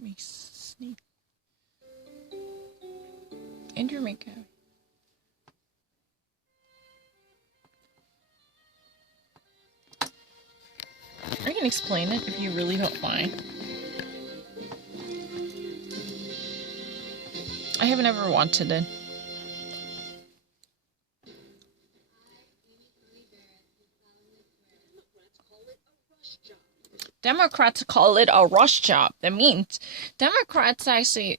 Let me sneak. Andrew McCabe. I can explain it if you really don't mind. I have never wanted it. Democrats call it a rush job. That means Democrats actually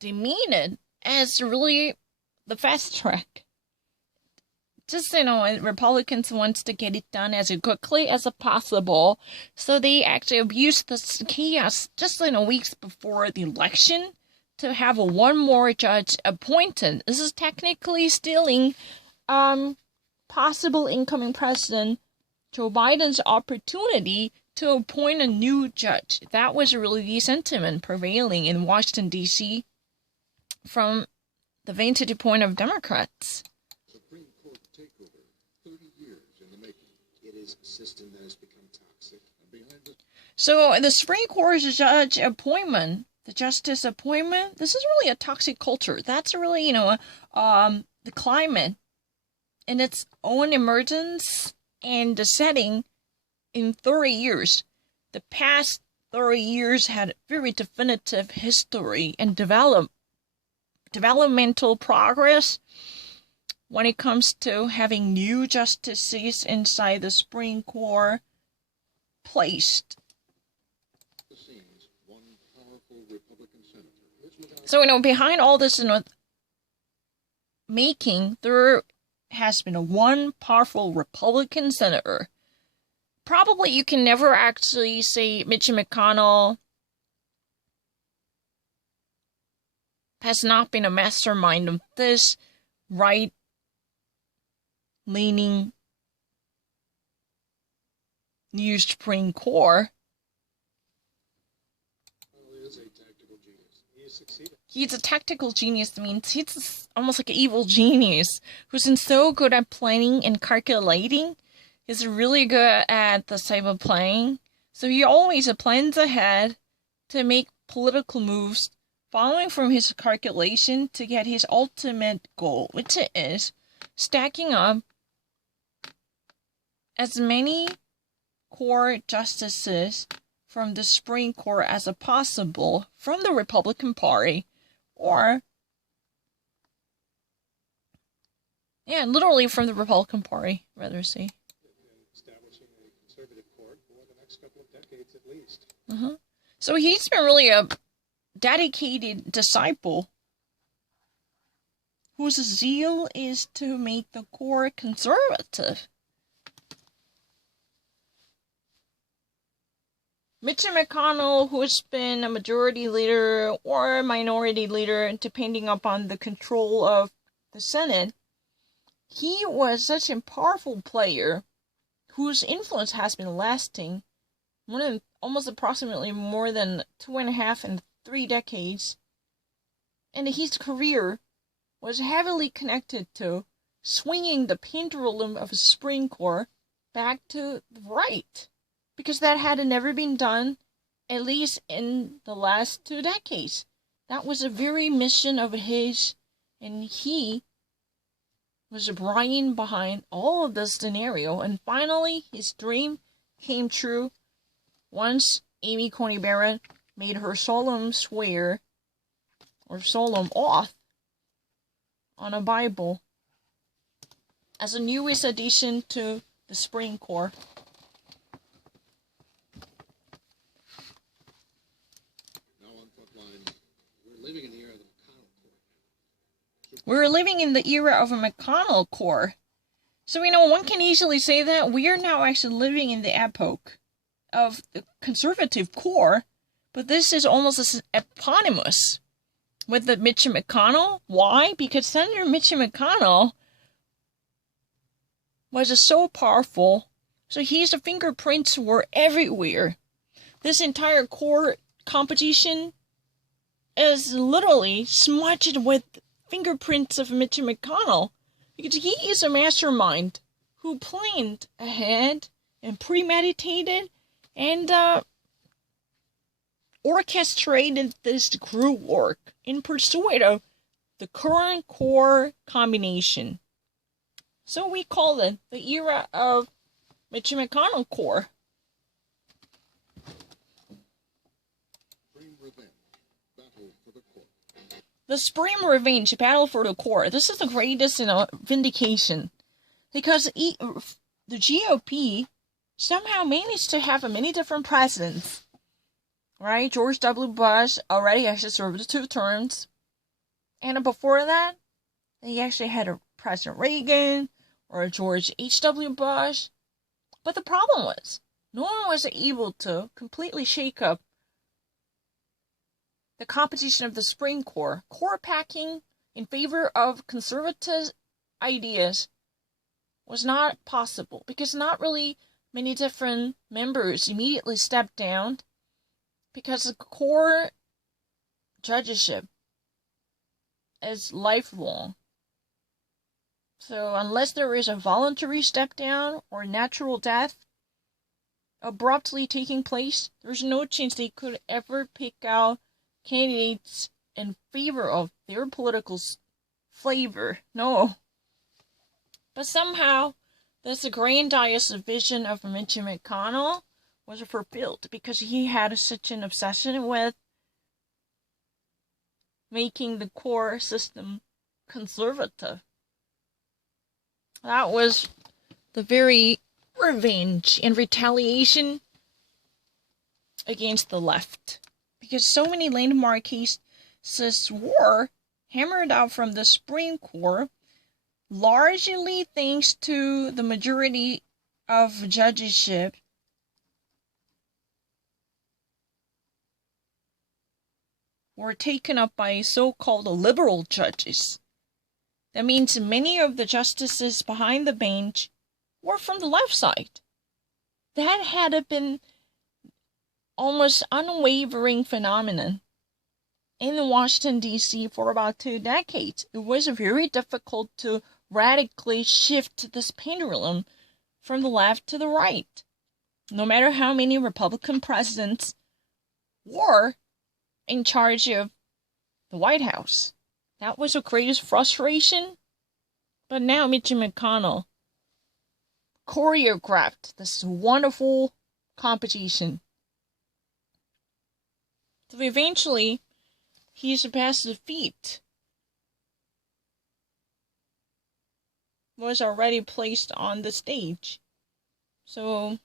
demean it as really the fast track. Just, Republicans wants to get it done as quickly as possible. So they actually abuse this chaos just, weeks before the election to have one more judge appointed. This is technically stealing, possible incoming president Joe Biden's opportunity to appoint a new judge. That was really the sentiment prevailing in Washington, D.C. from the vantage point of Democrats. Supreme Court takeover, 30 years in the making. It is a system that has become toxic. So the Supreme Court judge appointment, the justice appointment, this is really a toxic culture. That's really, the climate in its own emergence and the setting in 30 years. The past 30 years had very definitive history and developmental progress when it comes to having new justices inside the Supreme Court placed. So, behind all this, making, there has been one powerful Republican senator. Probably you can never actually say Mitch McConnell has not been a mastermind of this right-leaning new Supreme Court. Well, he is a tactical genius. He has succeeded. He's a tactical genius. That means he's almost like an evil genius who's been so good at planning and calculating. He's really good at the type of playing. So he always plans ahead to make political moves, following from his calculation to get his ultimate goal, which is stacking up as many court justices from the Supreme Court as possible from the Republican Party, or literally from the Republican Party, rather say. Establishing a conservative court for the next couple of decades at least. So he's been really a dedicated disciple whose zeal is to make the court conservative. Mitch McConnell, who's been a majority leader or minority leader, depending upon the control of the Senate, he was such a powerful player whose influence has been lasting approximately more than 2.5 and 3 decades. And his career was heavily connected to swinging the pendulum of the Supreme Court back to the right, because that had never been done, at least in the last 2 decades. That was a very mission of his, and he was the brain behind all of this scenario. And finally, his dream came true once Amy Coney Barrett made her solemn swear, or solemn oath, on a Bible as a newest addition to the Supreme Court. We're living in the era of a McConnell Court. So, one can easily say that we are now actually living in the epoch of the conservative core, but this is almost eponymous with the Mitch McConnell. Why? Because Senator Mitch McConnell was so powerful, so his fingerprints were everywhere. This entire court composition is literally smudged with fingerprints of Mitch McConnell, because he is a mastermind who planned ahead and premeditated and orchestrated this crew work in pursuit of the current core combination. So we call it the era of Mitch McConnell core. The Spring Revenge Battle for the Core. This is the greatest vindication. Because the GOP somehow managed to have many different presidents. Right? George W. Bush already actually served 2 terms. And before that, they actually had a President Reagan or a George H.W. Bush. But the problem was, no one was able to completely shake up the composition of the Spring Core. Core packing in favor of conservative ideas was not possible because not really many different members immediately stepped down because the core judgeship is lifelong. So unless there is a voluntary step down or natural death abruptly taking place, there's no chance they could ever pick out candidates in favor of their political flavor. No. But somehow, this grandiose vision of Mitch McConnell was fulfilled because he had such an obsession with making the core system conservative. That was the very revenge and retaliation against the left. Because so many landmark cases were hammered out from the Supreme Court, largely thanks to the majority of judgeship were taken up by so-called liberal judges. That means many of the justices behind the bench were from the left side. That had been almost unwavering phenomenon in Washington, D.C. for about 2 decades. It was very difficult to radically shift this pendulum from the left to the right, no matter how many Republican presidents were in charge of the White House. That was the greatest frustration. But now Mitch McConnell choreographed this wonderful competition. So eventually, he surpassed the feat. Was already placed on the stage. So,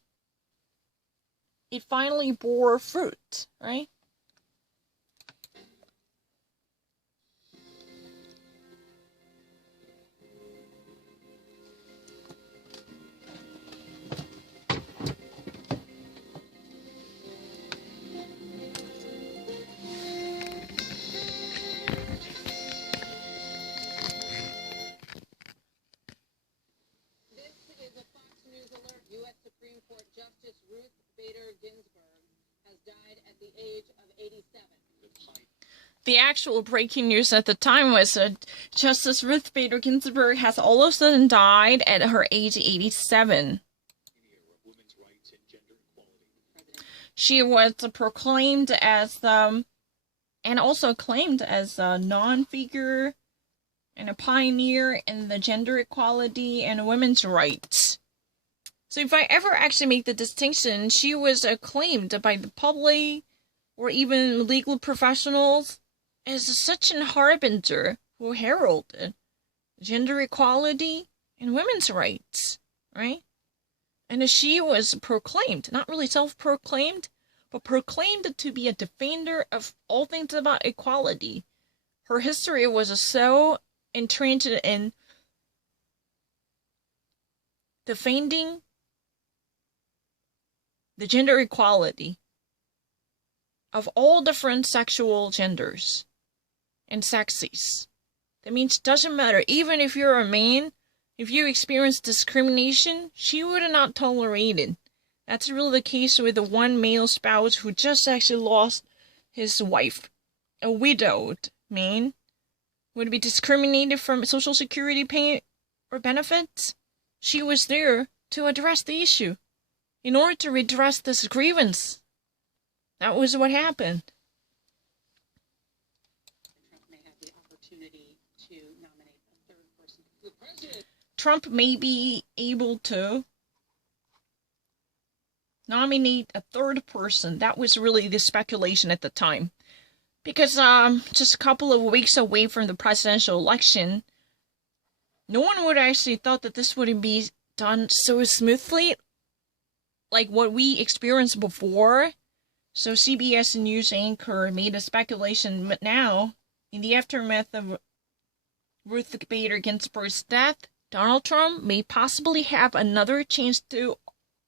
it finally bore fruit, right? Supreme Court Justice Ruth Bader Ginsburg has died at the age of 87. The actual breaking news at the time was that Justice Ruth Bader Ginsburg has all of a sudden died at her age 87. She was proclaimed as, and also claimed as a non-figure and a pioneer in the gender equality and women's rights. So if I ever actually make the distinction, she was acclaimed by the public or even legal professionals as such an harbinger who heralded gender equality and women's rights, right? And she was proclaimed, not really self-proclaimed, but proclaimed to be a defender of all things about equality. Her history was so entrenched in defending the gender equality of all different sexual genders and sexes. That means it doesn't matter, even if you're a man, if you experience discrimination, she would not tolerate it. That's really the case with the one male spouse who just actually lost his wife. A widowed man would be discriminated from Social Security pay or benefits. She was there to address the issue in order to redress this grievance. That was what happened. Trump may be able to nominate a third person. That was really the speculation at the time. Because just a couple of weeks away from the presidential election, no one would actually thought that this would be done so smoothly like what we experienced before. So CBS News anchor made a speculation, but now, in the aftermath of Ruth Bader Ginsburg's death, Donald Trump may possibly have another chance to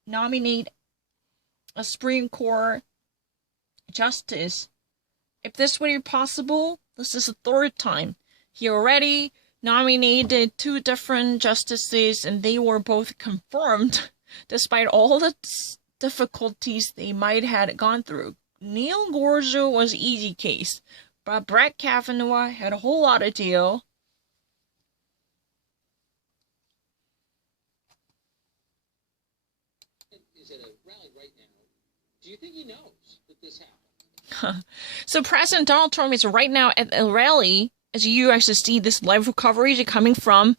nominate a Supreme Court justice. If this were possible, this is the third time. He already nominated 2 different justices, and they were both confirmed, despite all the difficulties they might have gone through. Neil Gorsuch was an easy case, but Brett Kavanaugh had a whole lot of deal. Is at a rally right now. Do you think he knows that this happened? So President Donald Trump is right now at a rally, as you actually see this live coverage coming from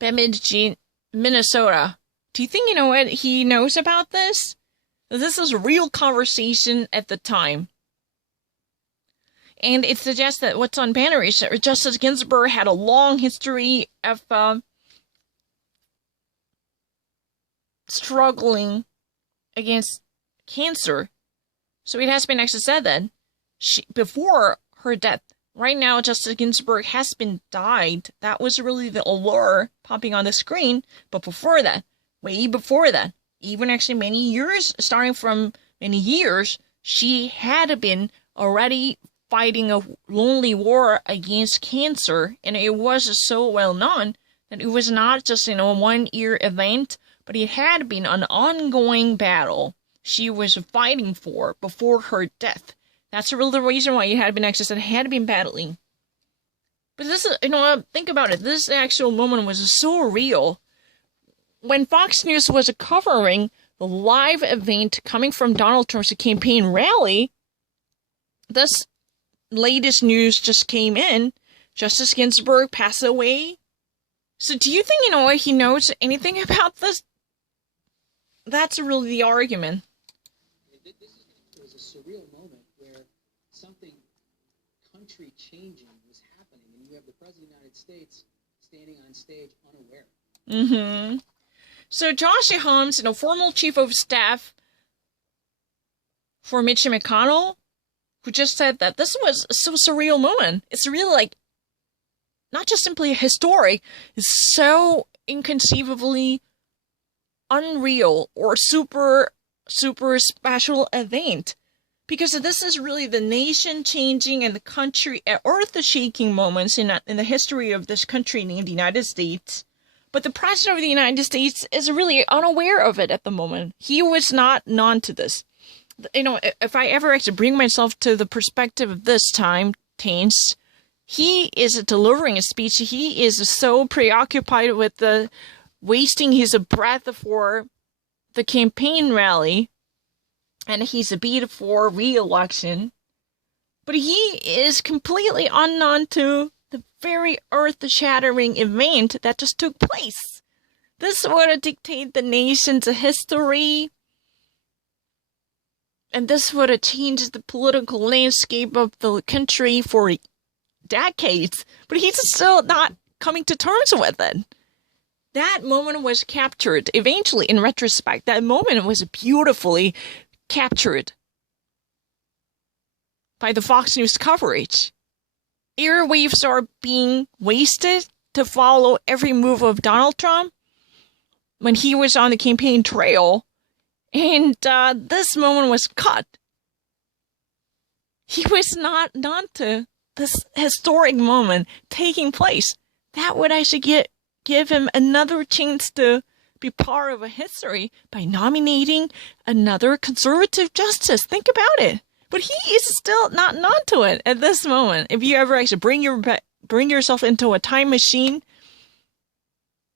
Bemidji, Minnesota. Do you think what he knows about this? This is a real conversation at the time. And it suggests that what's on banner is that Justice Ginsburg had a long history of struggling against cancer. So it has been actually said that before her death, right now Justice Ginsburg has been died. That was really the allure popping on the screen. But before that, way before that, even actually many years, starting from many years, she had been already fighting a lonely war against cancer. And it was so well known that it was not just a 1-year event, but it had been an ongoing battle she was fighting for before her death. That's really the reason why it had been accessed. It had been battling. But this is, think about it. This actual moment was so real. When Fox News was covering the live event coming from Donald Trump's campaign rally, this latest news just came in. Justice Ginsburg passed away. So do you think, he knows anything about this? That's really the argument. It was a surreal moment where something country-changing was happening, and you have the President of the United States standing on stage unaware. Mm-hmm. So Josh Holmes, former chief of staff for Mitch McConnell, who just said that this was a so surreal moment. It's really not just simply historic, it's so inconceivably unreal or super special event. Because this is really the nation changing and the country earth shaking moments in the history of this country named the United States. But the President of the United States is really unaware of it at the moment. He was not known to this. If I ever actually bring myself to the perspective of this time, tense, he is delivering a speech. He is so preoccupied with wasting his breath for the campaign rally, and he's a bid for re-election. But he is completely unknown to the very earth-shattering event that just took place. This would dictate the nation's history, and this would have changed the political landscape of the country for decades. But he's still not coming to terms with it. That moment was captured, eventually, in retrospect, that moment was beautifully captured by the Fox News coverage. Airwaves are being wasted to follow every move of Donald Trump when he was on the campaign trail, and this moment was cut. He was not known to this historic moment taking place. That would actually give him another chance to be part of a history by nominating another conservative justice. Think about it. But he is still not known to it at this moment. If you ever actually bring yourself into a time machine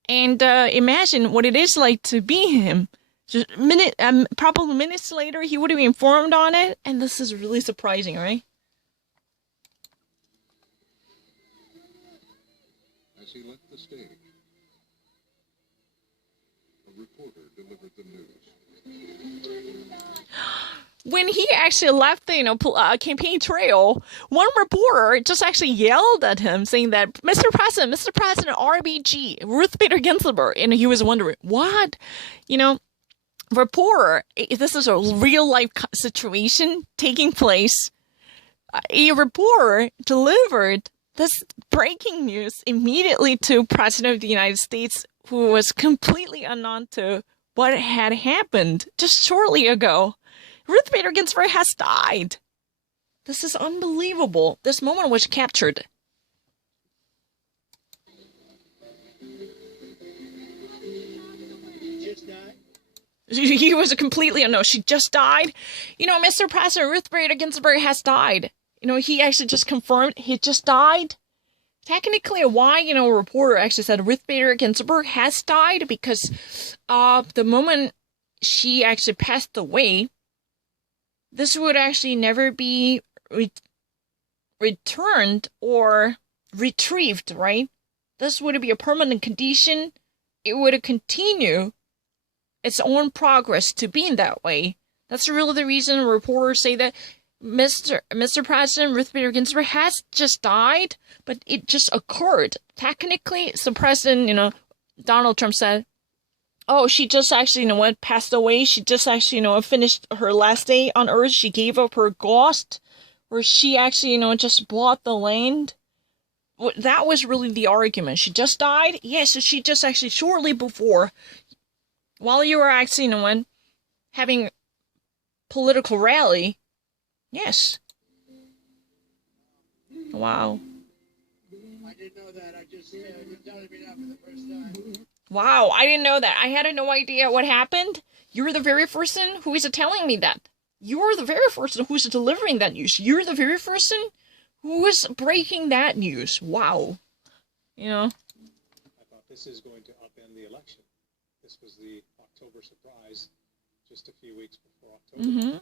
and imagine what it is like to be him. Just probably minutes later, he would have been informed on it, and this is really surprising, right? As he left the stage, when he actually left the campaign trail, one reporter just actually yelled at him saying that Mr. President, RBG, Ruth Bader Ginsburg, and he was wondering what, reporter. This is a real life situation taking place. A reporter delivered this breaking news immediately to President of the United States, who was completely unknown to what had happened just shortly ago. Ruth Bader Ginsburg has died. This is unbelievable. This moment was captured. Just died. He was completely unknown. She just died. Mr. President, Ruth Bader Ginsburg has died. He actually just confirmed he just died. Technically, why, a reporter actually said Ruth Bader Ginsburg has died, because the moment she actually passed away, this would actually never be returned or retrieved, right? This would be a permanent condition. It would continue its own progress to being that way. That's really the reason reporters say that Mr. President, Ruth Bader Ginsburg has just died, but it just occurred. Technically, the president, Donald Trump said, oh, she just actually, passed away. She just actually, finished her last day on Earth. She gave up her ghost, or she actually, just bought the land. That was really the argument. She just died? Yes, she just actually shortly before, while you were actually, having political rally. Yes. Wow. I didn't know that. I just you're telling me that for the first time. Wow, I didn't know that. I had no idea what happened. You're the very person who is telling me that. You're the very person who's delivering that news. You're the very person who is breaking that news. Wow. I thought this is going to upend the election. This was the October surprise just a few weeks before October. Mm-hmm.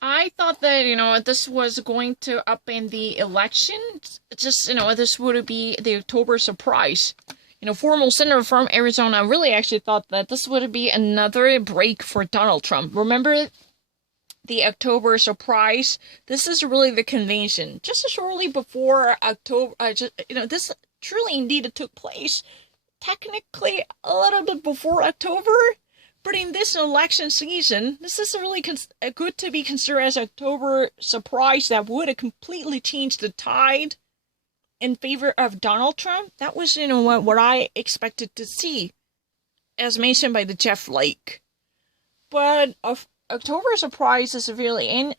I thought that, this was going to upend the election. Just, this would be the October surprise. Former senator from Arizona really actually thought that this would be another break for Donald Trump. Remember the October surprise? This is really the convention. Just shortly before October, this truly indeed took place. Technically, a little bit before October. But in this election season, this is really good to be considered as October surprise that would have completely changed the tide in favor of Donald Trump. That was, what I expected to see, as mentioned by the Jeff Flake. But October surprise is a really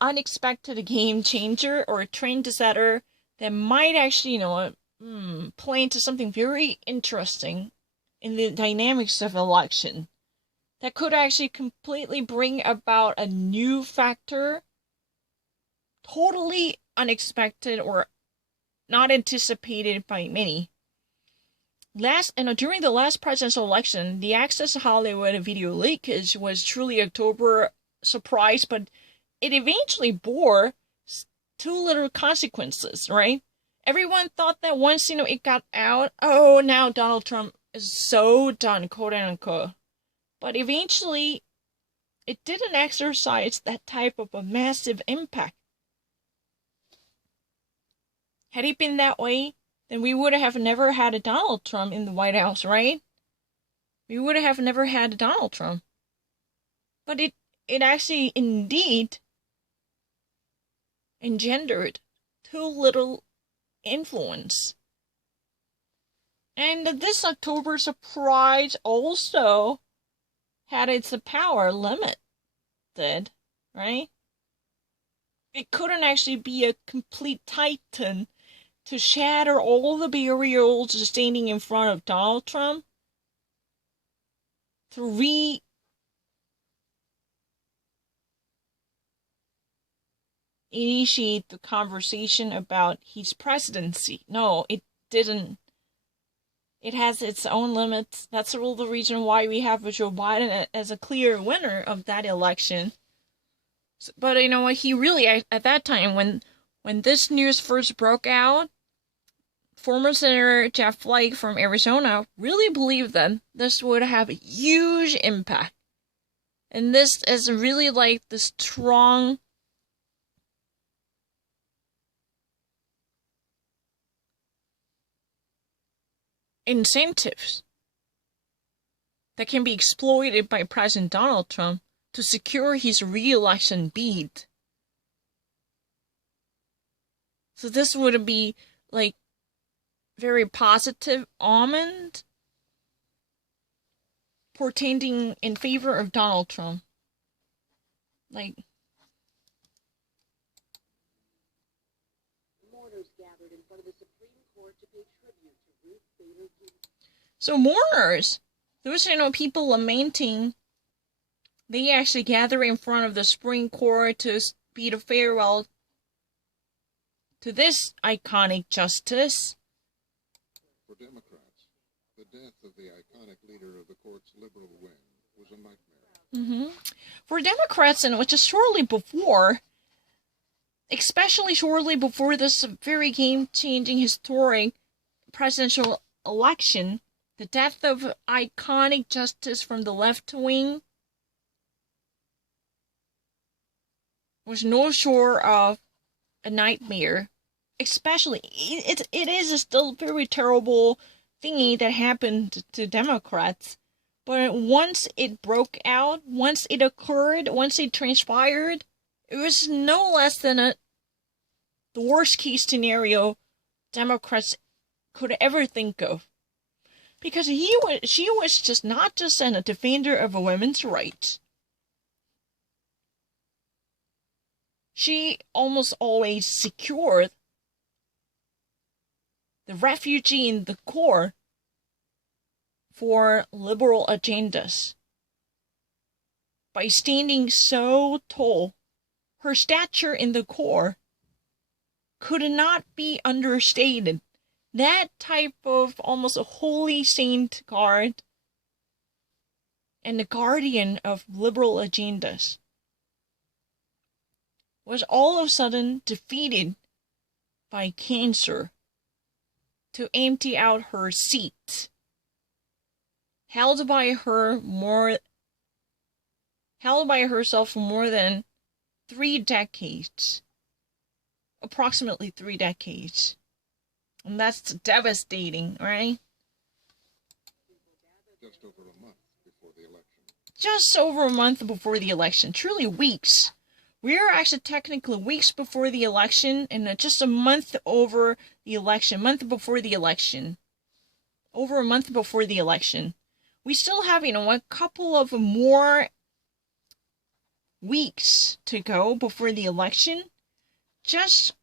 unexpected game changer or a trend setter that might actually, play into something very interesting in the dynamics of election that could actually completely bring about a new factor, totally unexpected or not anticipated by many. During the last presidential election, the Access Hollywood video leakage was truly October surprise, but it eventually bore too little consequences, right? Everyone thought that once, it got out, oh, now Donald Trump is so done, quote unquote. But eventually, it didn't exercise that type of a massive impact. Had it been that way, then we would have never had a Donald Trump in the White House, right? We would have never had a Donald Trump. But it actually indeed engendered too little influence. And this October surprise also had its power limited, right? It couldn't actually be a complete titan to shatter all the barriers standing in front of Donald Trump, to initiate the conversation about his presidency. No, it didn't. It has its own limits. That's all the reason why we have Joe Biden as a clear winner of that election. But he really, at that time, when this news first broke out, former Senator Jeff Flake from Arizona really believed that this would have a huge impact And this is really like the strong incentives that can be exploited by President Donald Trump to secure his re-election bid. So this would be like very positive omen portending in favor of Donald Trump. Like, Mourners gathered in front of the Supreme Court to pay tribute to Ruth Bader Ginsburg. so mourners, those people lamenting, they actually gather in front of the Supreme Court to bid a farewell to this iconic justice. For Democrats, the death of the iconic leader of the court's liberal wing was a nightmare. For Democrats, and which is shortly before, especially shortly before this very game-changing historic presidential election, the death of iconic justice from the left wing was no short of a nightmare. Especially, it is still very terrible thingy that happened to Democrats. But once it broke out, once it occurred, once it transpired, it was no less than the worst case scenario Democrats could ever think of. Because she was just not just a defender of a women's rights. She almost always secured the refugee in the core for liberal agendas. By standing so tall, her stature in the core could not be understated. That type of almost a holy saint guard and the guardian of liberal agendas was all of a sudden defeated by cancer to empty out her seat, held by herself for more than 3 decades, approximately 3 decades. And that's devastating, right? Just over a month before the election. Just over a month before the election. Truly weeks. We're actually technically weeks before the election, and just a month over the election. Over a month before the election. We still have, a couple of more weeks to go before the election. Just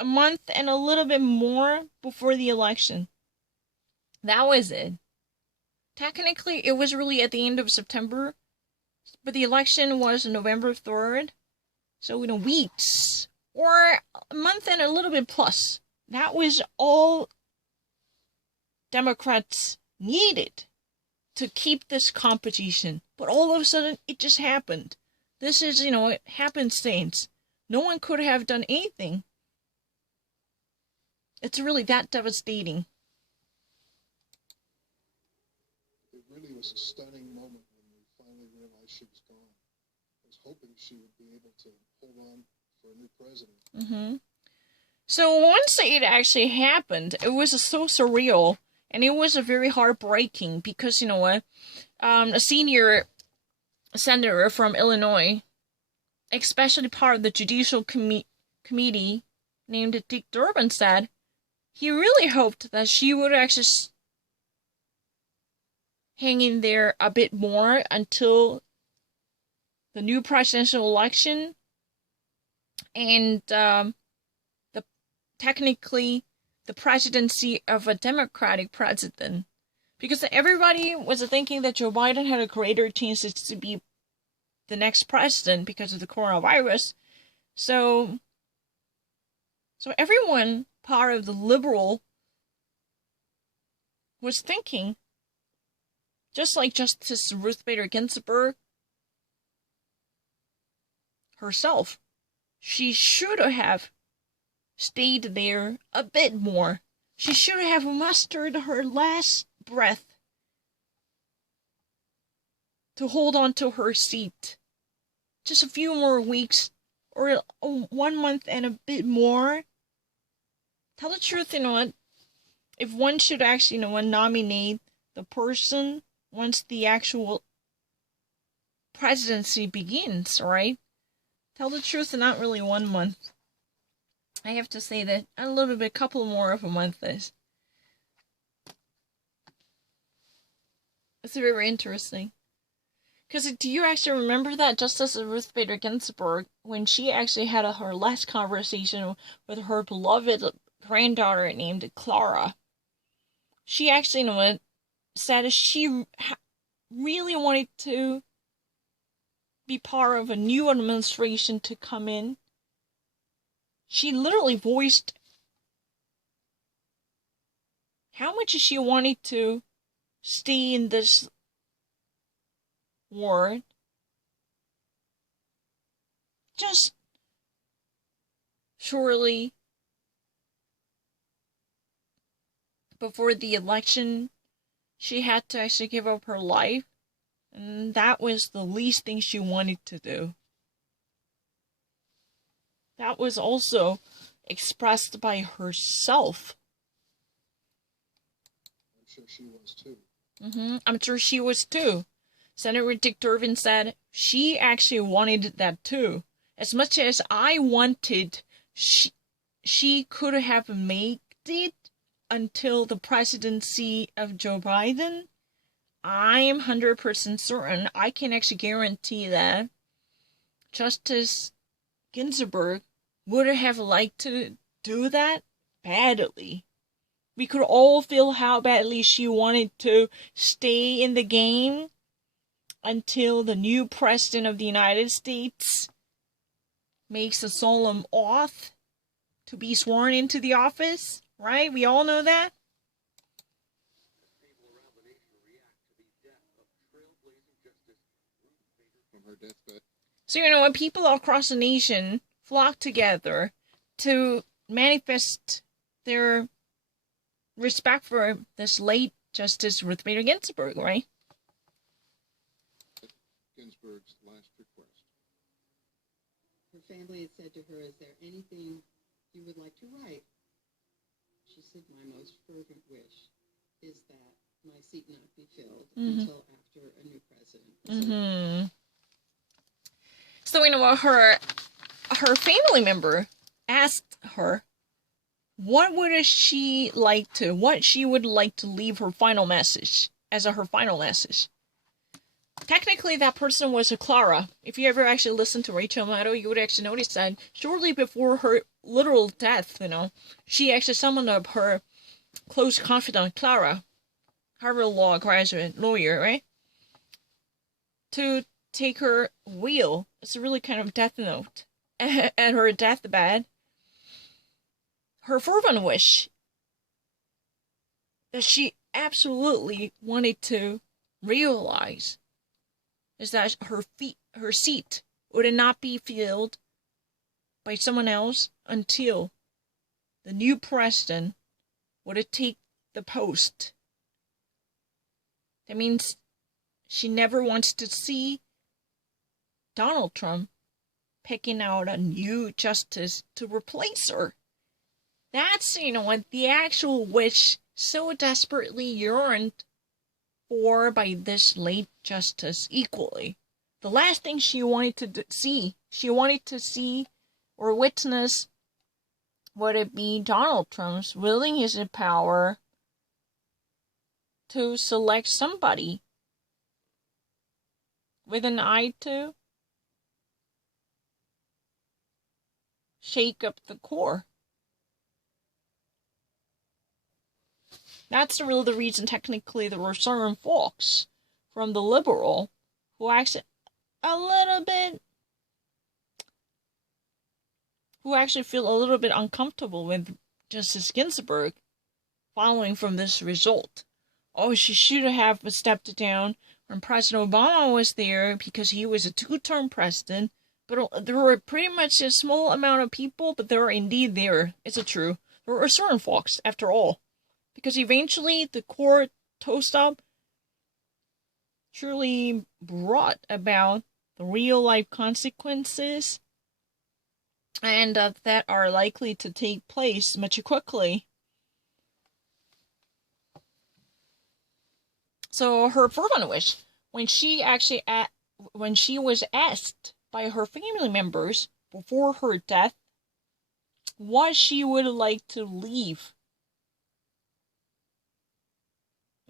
a month and a little bit more before the election. That was it. Technically, it was really at the end of September, but the election was November 3rd. So, weeks, or a month and a little bit plus. That was all Democrats needed to keep this competition. But all of a sudden, it just happened. This is, happenstance. No one could have done anything. It's really that devastating. It really was a stunning moment when we finally realized she was gone. I was hoping she would be able to hold on for a new president. So once it actually happened, it was so surreal, and it was a very heartbreaking because, a senior senator from Illinois, especially part of the Judicial Committee named Dick Durbin, said he really hoped that she would actually hang in there a bit more until the new presidential election and technically the presidency of a Democratic president. Because everybody was thinking that Joe Biden had a greater chance to be the next president because of the coronavirus. So everyone, part of the liberal, was thinking, just like Justice Ruth Bader Ginsburg herself, she should have stayed there a bit more. She should have mustered her last breath to hold on to her seat. Just a few more weeks, or 1 month and a bit more. Tell the truth, you know what? If one should actually, you know what, nominate the person once the actual presidency begins, right? Tell the truth, and not really 1 month. I have to say that a little bit, couple more of a month is. It's very interesting. Because do you actually remember that Justice Ruth Bader Ginsburg, when she actually had her last conversation with her beloved granddaughter named Clara, she actually, you know what, said she really wanted to be part of a new administration to come in. She literally voiced how much she wanted to stay in this ward. Just surely before the election, she had to actually give up her life, and that was the least thing she wanted to do. That was also expressed by herself. I'm sure she was too. I'm sure she was too. Senator Dick Durbin said she actually wanted that too. As much as I wanted, she could have made it until the presidency of Joe Biden. I'm 100% certain, I can actually guarantee that Justice Ginsburg would have liked to do that badly. We could all feel how badly she wanted to stay in the game until the new president of the United States makes a solemn oath to be sworn into the office, right? We all know that. So, you know, when people across the nation flock together to manifest their respect for this late Justice Ruth Bader Ginsburg, right? Ginsburg's last request. Her family had said to her, "Is there anything you would like to write?" She said, "My most fervent wish is that my seat not be filled until after a new president." So, you know what, her family member asked her what she would like to leave her final message, as her final message. Technically, that person was Clara. If you ever actually listened to Rachel Maddow, you would actually notice that shortly before her literal death, you know, she actually summoned up her close confidant, Clara, Harvard Law graduate lawyer, right, to take her wheel. It's a really kind of death note at her deathbed. Her fervent wish that she absolutely wanted to realize is that her seat would not be filled by someone else until the new president would take the post. That means she never wants to see Donald Trump picking out a new justice to replace her. That's, you know what, the actual wish so desperately yearned for by this late justice equally. The last thing she wanted to see or witness, would it be Donald Trump's wielding his power to select somebody with an eye to shake up the core. That's really the reason, technically, there were certain folks from the liberal who actually feel a little bit uncomfortable with Justice Ginsburg following from this result. Oh, she should have stepped down when President Obama was there because he was a two-term president. But there were pretty much a small amount of people, but they were indeed there. It's true. There were certain folks, after all. Because eventually the court tossed up truly brought about the real life consequences and that are likely to take place much quickly. So her fervent wish, when she was asked by her family members before her death what she would like to leave.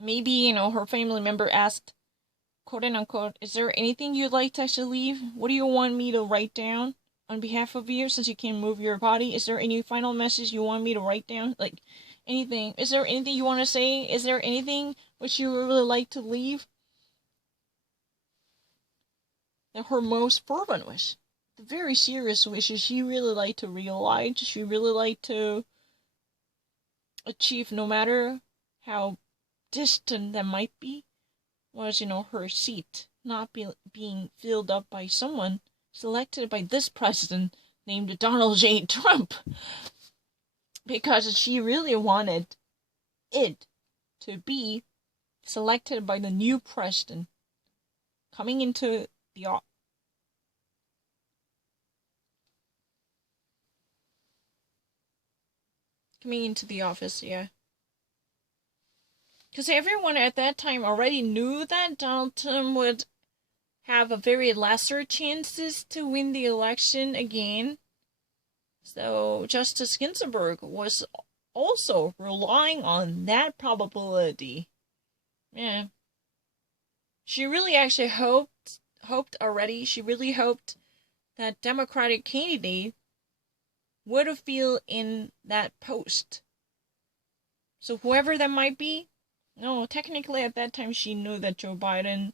Maybe, her family member asked, quote unquote, is there anything you'd like to actually leave? What do you want me to write down on behalf of you since you can't move your body? Is there any final message you want me to write down? Like, anything. Is there anything you want to say? Is there anything which you would really like to leave? And her most fervent wish, the very serious wishes she really liked to realize, she really liked to achieve no matter how distant that might be, was, her seat not being filled up by someone selected by this president named Donald J. Trump. Because she really wanted it to be selected by the new president coming into the office, yeah. Because everyone at that time already knew that Donald Trump would have a very lesser chances to win the election again. So Justice Ginsburg was also relying on that probability. Yeah. She really actually hoped already, she really hoped that Democratic candidate would fill in that post. So whoever that might be, no, technically at that time she knew that Joe Biden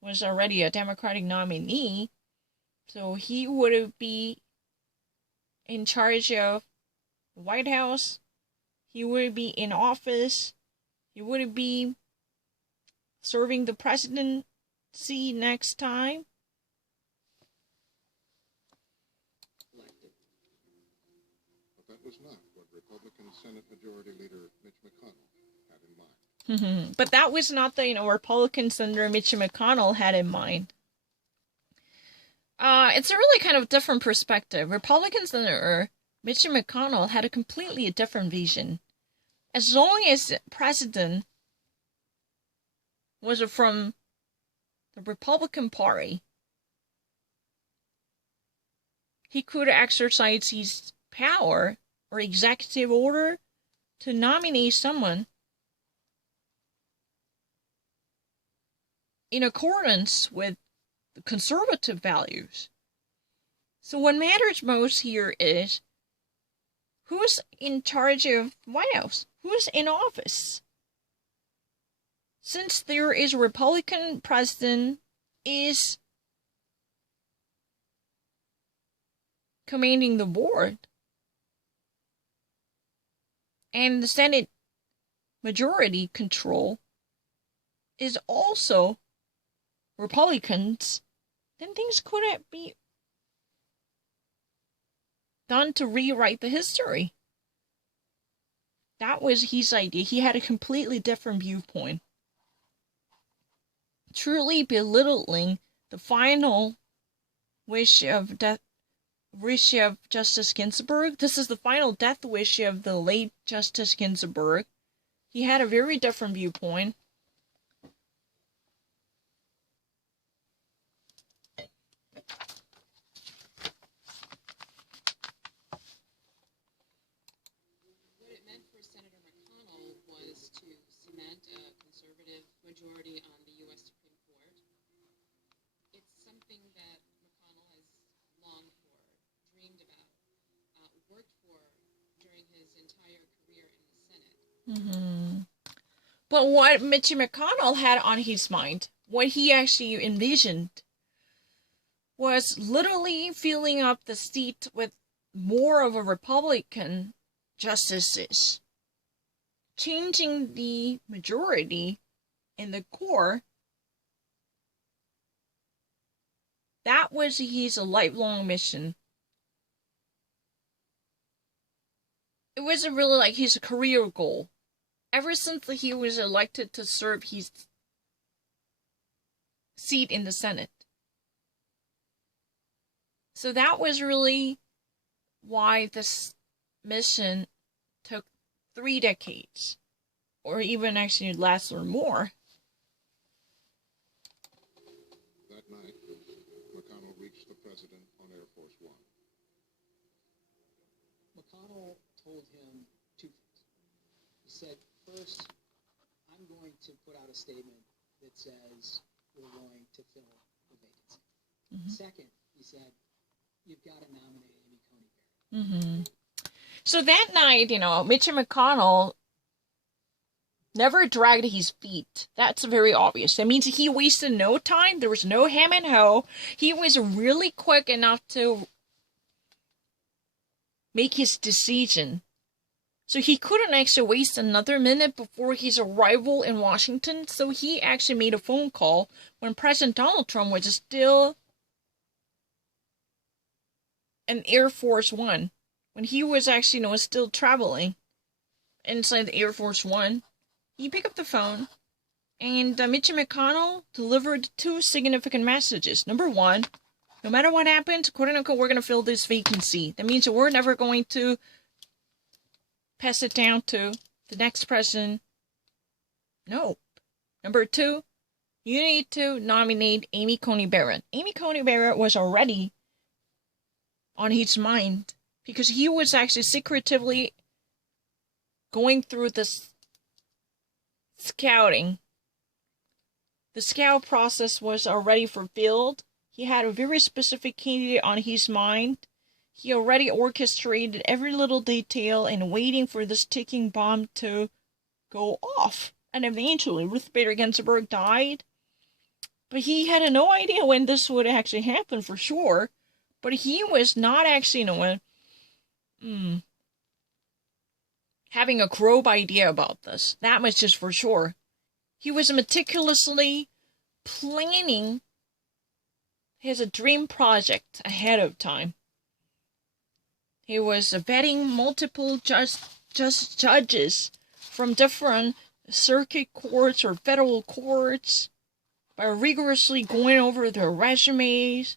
was already a Democratic nominee, so he would be in charge of the White House, he would be in office, he would be serving the presidency next time. But that was not what Republican Senate Majority Leader Mitch McConnell had in mind. But that was not the, Republican Senator Mitch McConnell had in mind. It's a really kind of different perspective. Republican Senator Mitch McConnell had a completely different vision. As long as the president was from the Republican Party, he could exercise his power or executive order to nominate someone in accordance with the conservative values. So what matters most here is who's in charge of the White House? Who's in office? Since there is a Republican president is commanding the board, and the Senate majority control is also Republicans, then things couldn't be done to rewrite the history. That was his idea. He had a completely different viewpoint. Truly belittling the final wish of Justice Ginsburg. This is the final death wish of the late Justice Ginsburg. He had a very different viewpoint. What it meant for Senator McConnell was to cement a conservative majority on the U.S. Supreme Court. It's something that McConnell has longed for, dreamed about, worked for during his entire career in the Senate. But what Mitch McConnell had on his mind, what he actually envisioned, was literally filling up the seat with more of a Republican justices, changing the majority in the core. That was his lifelong mission. It was really like his career goal. Ever since he was elected to serve his seat in the Senate. So that was really why this mission took 3 decades, or even actually less or more. That night, McConnell reached the president on Air Force One. McConnell told him 2 things. He said, first, I'm going to put out a statement that says we're going to fill the vacancy. Mm-hmm. Second, he said, you've got to nominate Amy Coney Barrett. Mm-hmm. So that night, Mitch McConnell never dragged his feet. That's very obvious. That means he wasted no time. There was no ham and hoe. He was really quick enough to make his decision. So he couldn't actually waste another minute before his arrival in Washington. So he actually made a phone call when President Donald Trump was still in Air Force One. When he was actually, still traveling inside the Air Force One, he picked up the phone, and Mitch McConnell delivered 2 significant messages. Number 1, no matter what happens, quote unquote, we're going to fill this vacancy. That means that we're never going to pass it down to the next president. No. Number 2, you need to nominate Amy Coney Barrett. Amy Coney Barrett was already on his mind, because he was actually secretively going through this scouting. The scout process was already fulfilled. He had a very specific candidate on his mind. He already orchestrated every little detail and waiting for this ticking bomb to go off. And eventually, Ruth Bader Ginsburg died. But he had no idea when this would actually happen for sure. But he was not actually having a grobe idea about this. That much is for sure. He was meticulously planning his dream project ahead of time. He was vetting multiple judges from different circuit courts or federal courts by rigorously going over their resumes,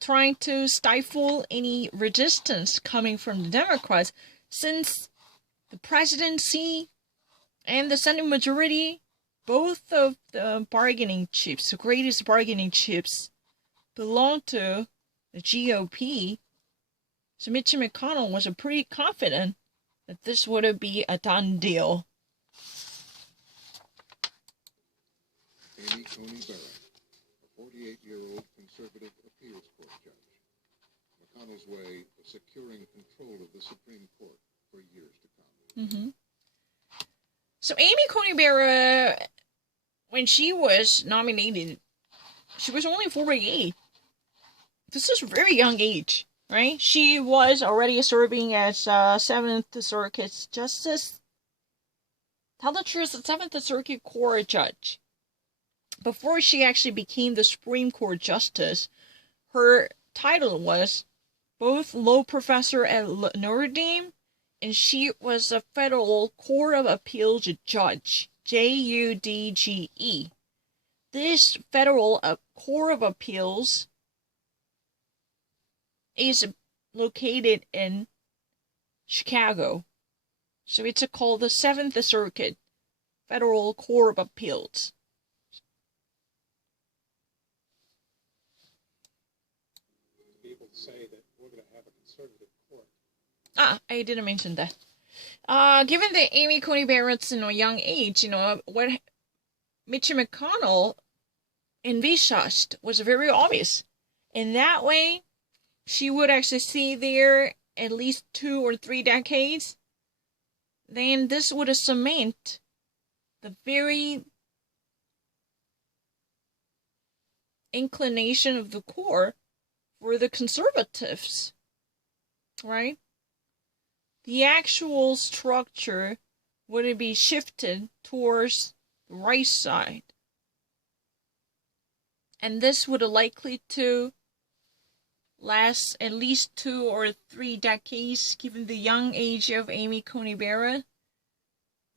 trying to stifle any resistance coming from the Democrats, since the presidency and the Senate majority, both of the bargaining chips, the greatest bargaining chips, belong to the GOP. So Mitch McConnell was pretty confident that this would be a done deal. Amy Coney Barrett, a 48-year-old conservative appeals court judge. McConnell's way of securing control of the Supreme Court for years to come. Mm-hmm. So Amy Coney Barrett, when she was nominated, she was only 48. This is a very young age, right? She was already serving as 7th Circuit Justice. Tell the truth, the 7th Circuit Court judge. Before she actually became the Supreme Court Justice, her title was both law professor at Notre Dame, and she was a Federal Court of Appeals judge, JUDGE. This Federal Court of Appeals is located in Chicago. So it's called the 7th Circuit Federal Court of Appeals. People say that we're going to have a conservative court. I didn't mention that. Given that Amy Coney Barrett's young age, what Mitch McConnell envisaged was very obvious. In that way, she would actually stay there at least 2 or 3 decades. Then this would cement the very inclination of the court for the conservatives, right? The actual structure would be shifted towards the right side. And this would likely to last at least 2 or 3 decades, given the young age of Amy Coney Barrett,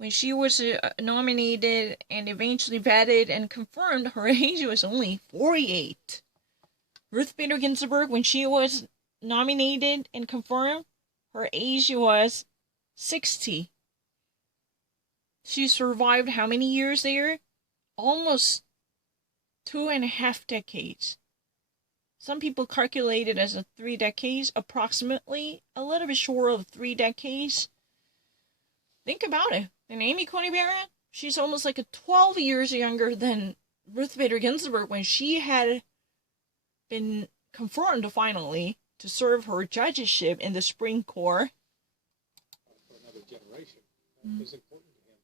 when she was nominated and eventually vetted and confirmed, her age was only 48. Ruth Bader Ginsburg, when she was nominated and confirmed, her age was 60. She survived how many years there? Almost 2.5 decades. Some people calculate it as 3 decades, approximately, a little bit short of 3 decades. Think about it. And Amy Coney Barrett, she's almost like 12 years younger than Ruth Bader Ginsburg when she had been confirmed finally to serve her judgeship in the Supreme Court. For another generation. Mm-hmm. Is important to him.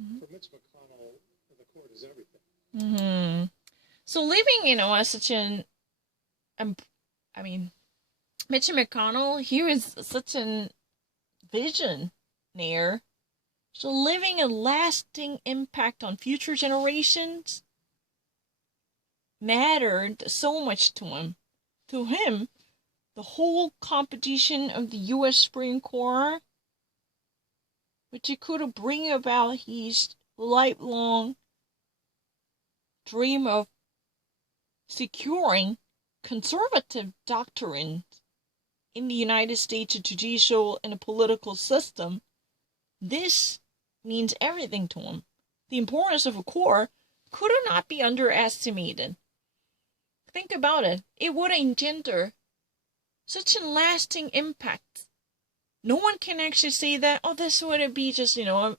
Mm-hmm. For Mitch McConnell, the court is everything. Mm-hmm. So living, as such an, Mitch McConnell, he was such an visionaire. So living a lasting impact on future generations mattered so much to him. To him, the whole competition of the U.S. Supreme Court, which he could bring about his lifelong dream of securing conservative doctrines in the United States judicial and political system. This means everything to him. The importance of a court could not be underestimated. Think about it. It would engender such a lasting impact. No one can actually say that, this would be just, the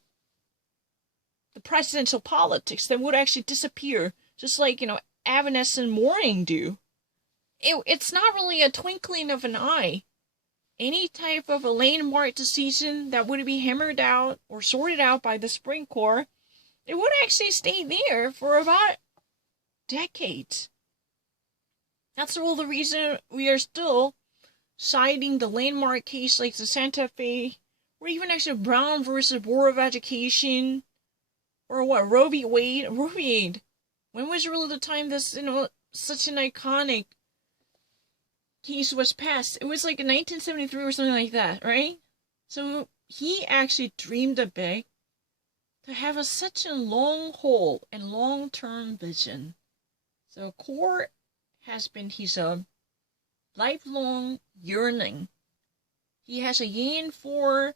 presidential politics that would actually disappear, just like, evanescent mourning do. It's not really a twinkling of an eye. Any type of a landmark decision that would be hammered out or sorted out by the Supreme Court, it would actually stay there for about decades. That's all the reason we are still citing the landmark case like the Santa Fe, or even actually Brown versus Board of Education, or Roe v. Wade. Roe v. Wade. When was really the time this, such an iconic case was passed? It was like in 1973 or something like that, right? So he actually dreamed a big to have such a long haul and long-term vision. So court has been his lifelong yearning. He has a yearning for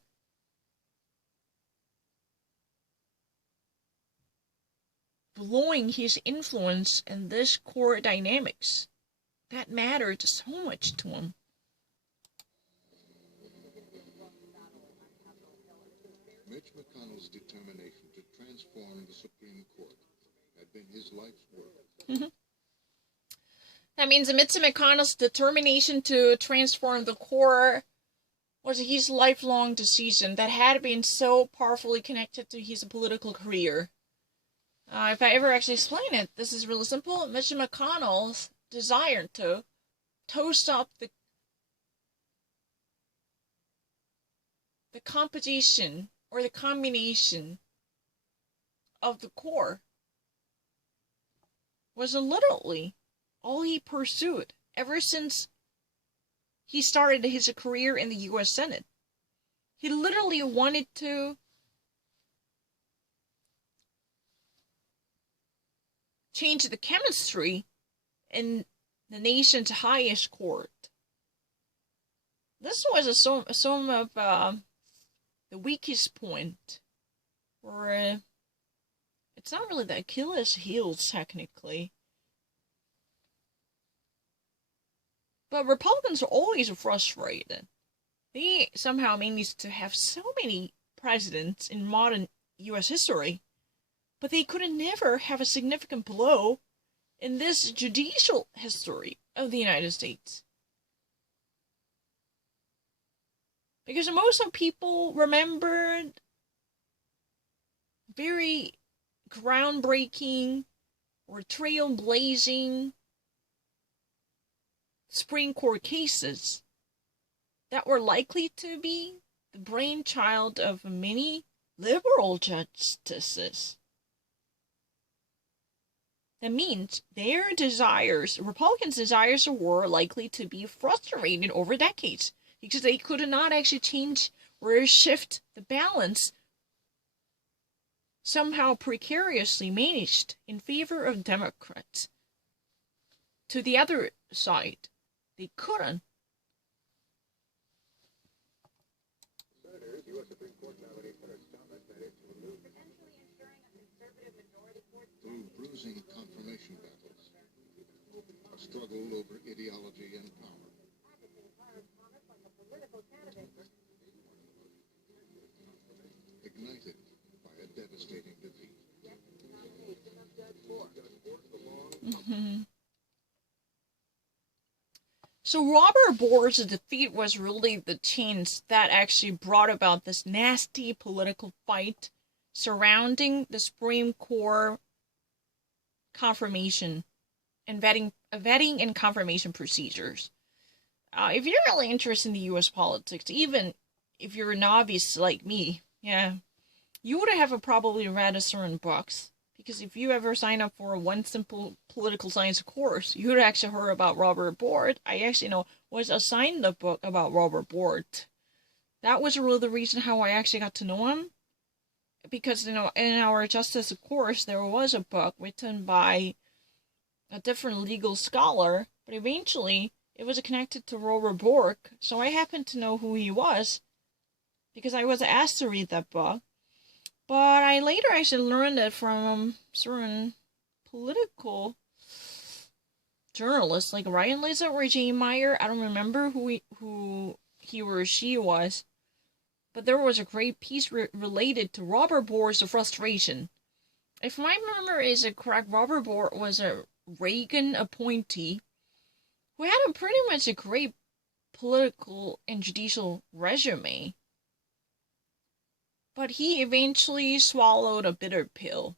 blowing his influence in this core dynamics that mattered so much to him. Mitch McConnell's determination to transform the Supreme Court had been his life's work. That means Mitch McConnell's determination to transform the court was his lifelong decision that had been so powerfully connected to his political career. If I ever actually explain it, this is really simple. Mitch McConnell's desire to toast up the competition or the combination of the core was literally all he pursued ever since he started his career in the U.S. Senate. He literally wanted to change the chemistry in the nation's highest court. This was some of the weakest point, or it's not really the Achilles heel technically. But Republicans are always frustrated. They somehow managed to have so many presidents in modern U.S. history, but they could never have a significant blow in this judicial history of the United States. Because most of people remembered very groundbreaking or trailblazing Supreme Court cases that were likely to be the brainchild of many liberal justices. That means their desires, Republicans' desires, were likely to be frustrated over decades because they could not actually change or shift the balance somehow precariously managed in favor of Democrats. To the other side, they couldn't. Through bruising confirmation battles, a struggle over ideology and power. Ignited by a devastating defeat. Mm-hmm. So Robert Bore's defeat was really the change that actually brought about this nasty political fight surrounding the Supreme Court confirmation and vetting and confirmation procedures. If you're really interested in the U.S. politics, even if you're a novice like me, yeah, you would have probably read a certain books. Because if you ever sign up for one simple political science course, you would actually heard about Robert Board. I actually was assigned the book about Robert Board. That was really the reason how I actually got to know him. Because, in our justice course, there was a book written by a different legal scholar, but eventually it was connected to Robert Bork, so I happened to know who he was, because I was asked to read that book. But I later actually learned it from certain political journalists like Ryan Lizard or Jane Meyer. I don't remember who he or she was. But there was a great piece related to Robert Bore's frustration. If my memory is correct, Robert Bore was a Reagan appointee who had pretty much a great political and judicial resume. But he eventually swallowed a bitter pill.